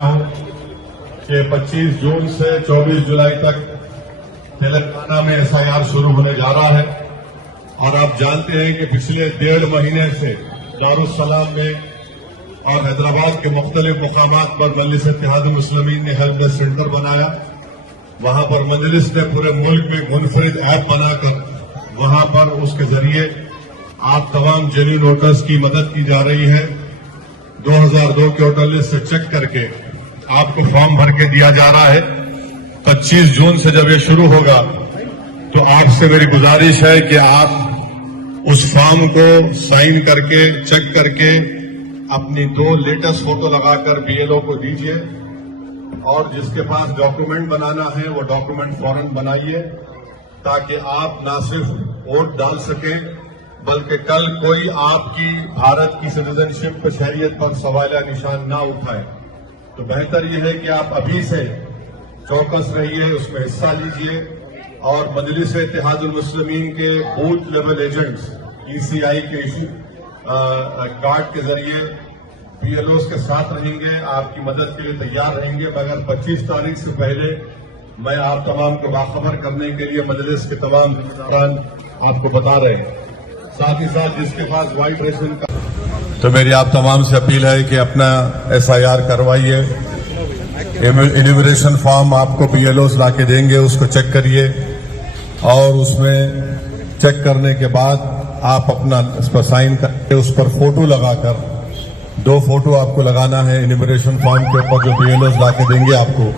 کہ 25 جون سے 24 جولائی تک تلنگانہ میں SIR شروع ہونے جا رہا ہے اور آپ جانتے ہیں کہ پچھلے 1.5 مہینے سے دارالسلام میں اور حیدرآباد کے مختلف مقامات پر مجلس اتحاد المسلمین نے ہیلپ ڈیسک سینٹر بنایا. وہاں پر مجلس نے پورے ملک میں منفرد ایپ بنا کر وہاں پر اس کے ذریعے آپ تمام جینوئن ووٹرز کی مدد کی جا رہی ہے. 2002 کے ووٹر لسٹ سے چیک کر کے آپ کو فارم بھر کے دیا جا رہا ہے. 25 جون سے جب یہ شروع ہوگا تو آپ سے میری گزارش ہے کہ آپ اس فارم کو سائن کر کے چیک کر کے اپنی 2 لیٹسٹ فوٹو لگا کر BLO کو دیجیے اور جس کے پاس ڈاکومنٹ بنانا ہے وہ ڈاکومنٹ فوراً بنائیے تاکہ آپ نہ صرف ووٹ ڈال سکیں بلکہ کل کوئی آپ کی بھارت کی سٹیزن شپ پر شہریت پر سوالیہ نشان نہ اٹھائے. تو بہتر یہ ہے کہ آپ ابھی سے چوکس رہیے, اس میں حصہ لیجیے اور مجلس اتحاد المسلمین کے بوتھ لیول ایجنٹس ECI کے کارڈ کے ذریعے BLOs کے ساتھ رہیں گے, آپ کی مدد کے لیے تیار رہیں گے. مگر 25 تاریخ سے پہلے میں آپ تمام کو باخبر کرنے کے لیے مجلس کے تمام افراد آپ کو بتا رہے ہیں. ساتھ ہی ساتھ جس کے پاس وائٹ ریشن کا تو میری آپ تمام سے اپیل ہے کہ اپنا SIR کروائیے. انیمیریشن فارم آپ کو BLOs لا کے دیں گے, اس کو چیک کریے اور اس میں چیک کرنے کے بعد آپ اپنا اس پر سائن کر کے اس پر فوٹو لگا کر 2 فوٹو آپ کو لگانا ہے انیمیریشن فارم کے اوپر جو BLOs لا کے دیں گے آپ کو.